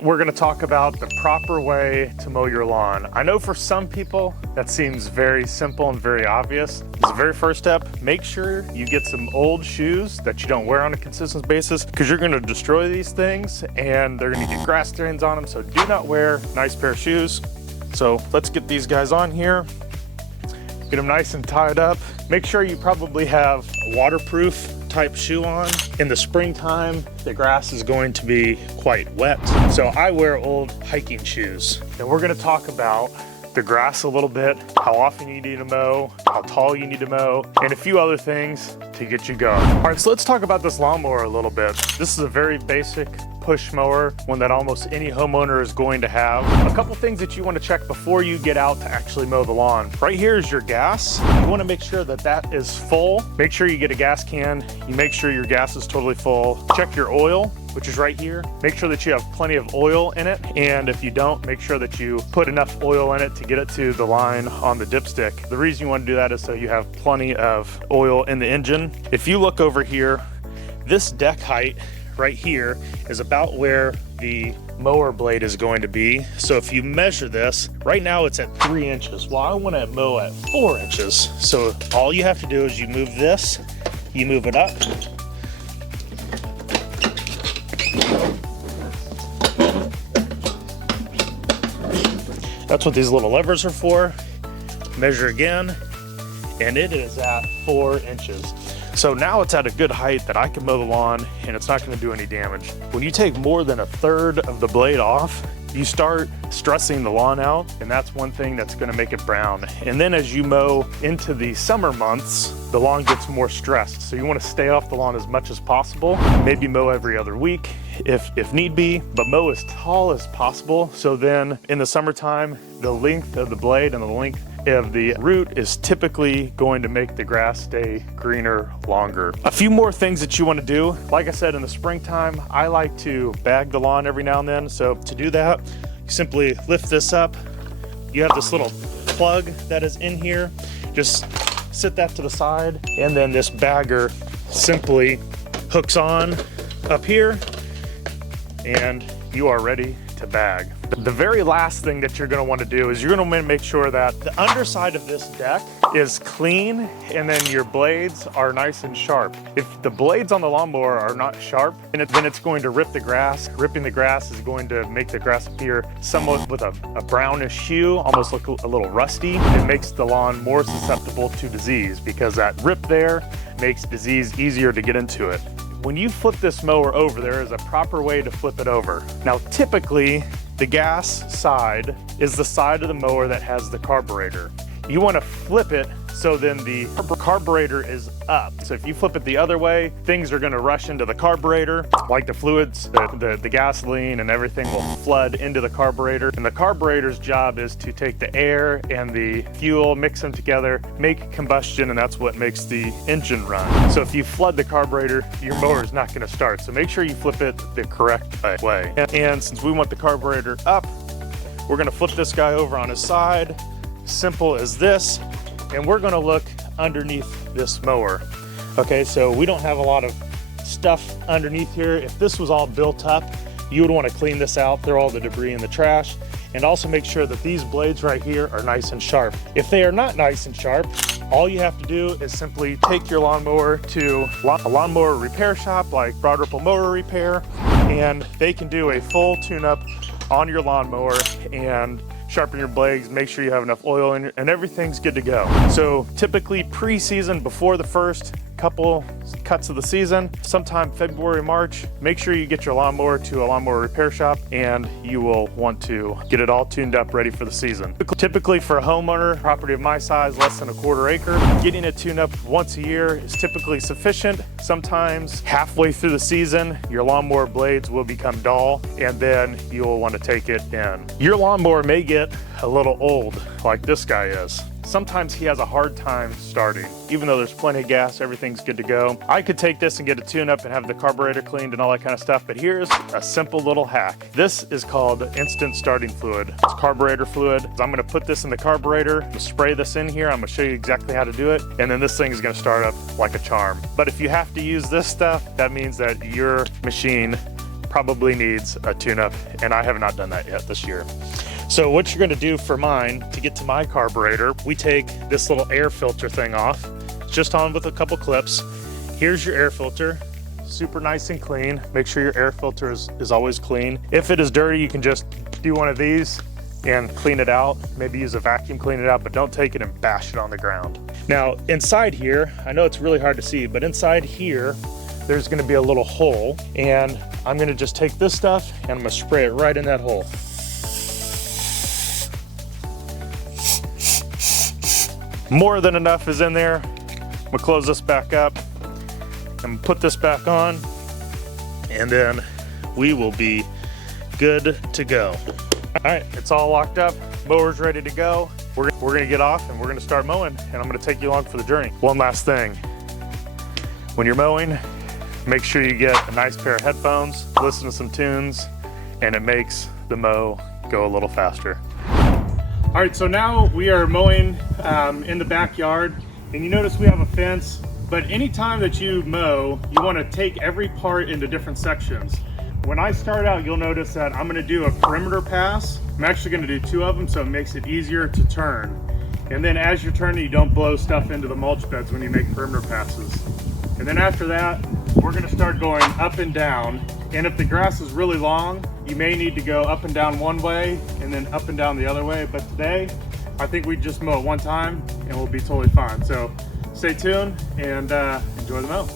We're gonna talk about the proper way to mow your lawn. I know for some people that seems very simple and very obvious. It's the very first step. Make sure you get some old shoes that you don't wear on a consistent basis because you're gonna destroy these things and they're gonna get grass stains on them. So do not wear a nice pair of shoes. So let's get these guys on here. Get them nice and tied up. Make sure you probably have a waterproof type shoe on. In the springtime, the grass is going to be quite wet. So I wear old hiking shoes. And we're gonna talk about the grass a little bit, how often you need to mow, how tall you need to mow, and a few other things to get you going. All right, so let's talk about this lawnmower a little bit. This is a very basic push mower, one that almost any homeowner is going to have. A couple things that you want to check before you get out to actually mow the lawn. Right here is your gas. You want to make sure that that is full. Make sure you get a gas can. You make sure your gas is totally full. Check your oil, which is right here. Make sure that you have plenty of oil in it. And if you don't, make sure that you put enough oil in it to get it to the line on the dipstick. The reason you want to do that is so you have plenty of oil in the engine. If you look over here, this deck height right here is about where the mower blade is going to be. So if you measure this, right now it's at 3 inches. Well, I want to mow at 4 inches. So all you have to do is you move this, you move it up. That's what these little levers are for. Measure again, and it is at 4 inches. So now it's at a good height that I can mow the lawn and it's not gonna do any damage. When you take more than a third of the blade off, you start stressing the lawn out, and that's one thing that's gonna make it brown. And then as you mow into the summer months, the lawn gets more stressed. So you wanna stay off the lawn as much as possible. Maybe mow every other week if need be, but mow as tall as possible. So then in the summertime, the length of the blade and the length of the root is typically going to make the grass stay greener longer. A few more things that you want to do. Like I said, in the springtime, I like to bag the lawn every now and then. So to do that, you simply lift this up. You have this little plug that is in here. Just sit that to the side, and then this bagger simply hooks on up here, and you are ready to bag. The very last thing that you're gonna wanna do is you're gonna wanna make sure that the underside of this deck is clean, and then your blades are nice and sharp. If the blades on the lawnmower are not sharp, then it's going to rip the grass. Ripping the grass is going to make the grass appear somewhat with a brownish hue, almost look a little rusty. It makes the lawn more susceptible to disease because that rip there makes disease easier to get into it. When you flip this mower over, there is a proper way to flip it over. Now, typically, the gas side is the side of the mower that has the carburetor. You want to flip it so then the carburetor is up. So if you flip it the other way, things are going to rush into the carburetor, like the fluids, the gasoline and everything will flood into the carburetor. And the carburetor's job is to take the air and the fuel, mix them together, make combustion, and that's what makes the engine run. So if you flood the carburetor, your mower is not going to start. So make sure you flip it the correct way. And since we want the carburetor up, we're going to flip this guy over on his side. Simple as this, and we're gonna look underneath this mower. Okay, so we don't have a lot of stuff underneath here. If this was all built up, you would wanna clean this out, throw all the debris in the trash, and also make sure that these blades right here are nice and sharp. If they are not nice and sharp, all you have to do is simply take your lawnmower to a lawnmower repair shop like Broad Ripple Mower Repair, and they can do a full tune-up on your lawnmower and sharpen your blades, make sure you have enough oil in it, and everything's good to go. So typically pre-season, before the first couple cuts of the season, sometime February, March, make sure you get your lawnmower to a lawnmower repair shop, and you will want to get it all tuned up ready for the season. Typically for a homeowner, property of my size, less than a quarter acre, getting it tuned up once a year is typically sufficient. Sometimes halfway through the season, your lawnmower blades will become dull, and then you'll want to take it in. Your lawnmower may get a little old, like this guy is. Sometimes he has a hard time starting. Even though there's plenty of gas, everything's good to go. I could take this and get a tune-up and have the carburetor cleaned and all that kind of stuff, but here's a simple little hack. This is called instant starting fluid. It's carburetor fluid. I'm gonna put this in the carburetor, I'm gonna spray this in here, I'm gonna show you exactly how to do it, and then this thing is gonna start up like a charm. But if you have to use this stuff, that means that your machine probably needs a tune-up, and I have not done that yet this year. So what you're gonna do for mine, to get to my carburetor, we take this little air filter thing off. It's just on with a couple clips. Here's your air filter, super nice and clean. Make sure your air filter is always clean. If it is dirty, you can just do one of these and clean it out. Maybe use a vacuum, clean it out, but don't take it and bash it on the ground. Now, inside here, I know it's really hard to see, but inside here, there's gonna be a little hole, and I'm gonna just take this stuff and I'm gonna spray it right in that hole. More than enough is in there. I'm gonna close this back up and put this back on, and then we will be good to go. All right, it's all locked up. Mower's ready to go. We're gonna get off and we're gonna start mowing, and I'm gonna take you along for the journey. One last thing. When you're mowing, make sure you get a nice pair of headphones, listen to some tunes, and it makes the mow go a little faster. All right, so now we are mowing in the backyard, and you notice we have a fence, but anytime that you mow, you wanna take every part into different sections. When I start out, you'll notice that I'm gonna do a perimeter pass. I'm actually gonna do 2 of them, so it makes it easier to turn. And then as you're turning, you don't blow stuff into the mulch beds when you make perimeter passes. And then after that, we're gonna start going up and down. And if the grass is really long, you may need to go up and down one way and then up and down the other way. But today, I think we just mow it one time and we'll be totally fine. So stay tuned and enjoy the mow.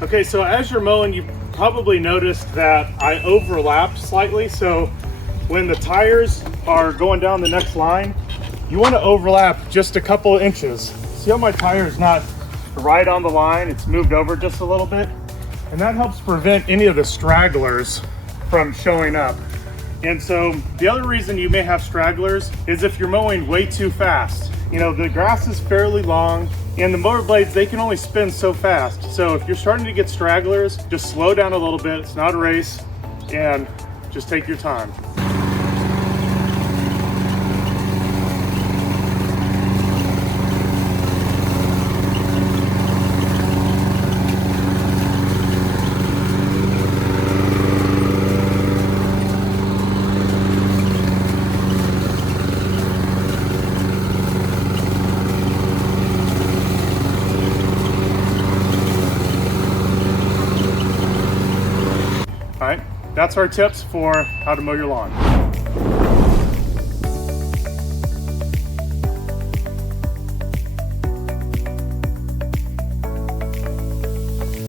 Okay, so as you're mowing, you probably noticed that I overlapped slightly. So when the tires are going down the next line, you want to overlap just a couple of inches. See how my tire is not right on the line? It's moved over just a little bit. And that helps prevent any of the stragglers from showing up. And so the other reason you may have stragglers is if you're mowing way too fast. You know, the grass is fairly long and the mower blades, they can only spin so fast. So if you're starting to get stragglers, just slow down a little bit. It's not a race, and just take your time. All right, that's our tips for how to mow your lawn.